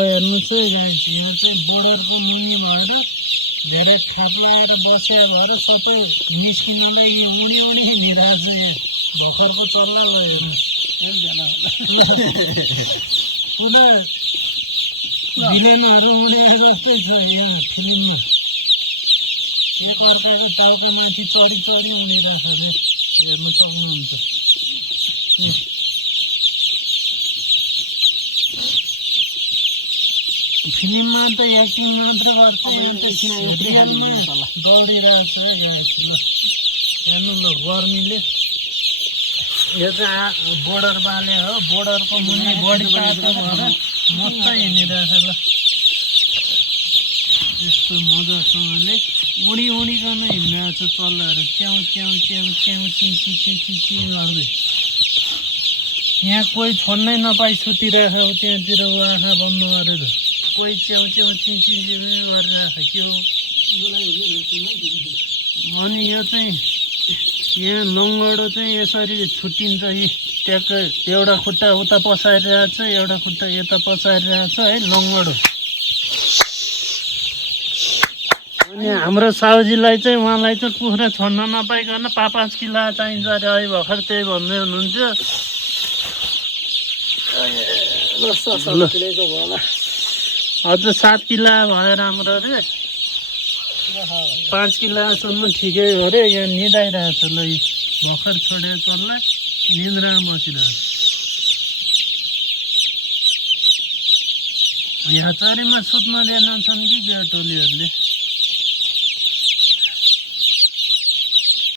हेर्नुहोस् है गाइस, यो चाहिँ बोर्डरको मुनि भएर धेरै खाप लगाएर बसे भएर सबै निस्किनलाई उडी उडी हिँडिरहेको छ। यहाँ भर्खरको चल्ला ल हेर्नु पुरा भिलेनहरू उडे जस्तै छ यहाँ फिल्ममा। एक अर्काको टाउका माथि चढी चढी उडिरहेको छ। हेर्नु सक्नुहुन्छ। फिल्ममा त एक्टिङ मात्र गर्छ, रियलमा दौडिरहेको छ है गाइस। ल हेर्नु ल गर्मीले यो चाहिँ बोर्डर बाले हो। बोर्डरको मुनि बढी तातो भएर मस्त हिँडिरहेछ। ल यस्तो मजासँगले उडी उडिकन हिँडिरहेको छ चल्लाहरू। च्याउ च्याउ च्याउ च्याउ चिची चिची ची गर्दै। यहाँ कोही छोड्नै नपाई सुतिरहेछ। त्यहाँतिर आँखा बन्द गरेर कोही च्याउ च्याउ चिची गरिरहेछ। के हो अनि यो चाहिँ यहाँ लङ्गडो चाहिँ यसरी छुट्टिन्छ। यी ट्याक्क एउटा खुट्टा उता पसारिरहेछ, एउटा खुट्टा यता पसारिरहेछ है लङ्गडो। अनि हाम्रो साउजीलाई चाहिँ उहाँलाई चाहिँ कुखुरा छोड्न नपाइकन 5-5 किलो चाहिन्छ अरे। अहिले भर्खर त्यही भन्दै हुनुहुन्थ्यो। अझ 7 किलो भयो राम्रो अरे। 5 किलोसम्म ठिकै हो अरे। यहाँ निदाइरहेछ। ल भर्खर छोडेर चल्ला निन्द्रामा बसिरहेछ। यहाँ चरीमा सुत्न दिएनछन् कि टोलीहरूले।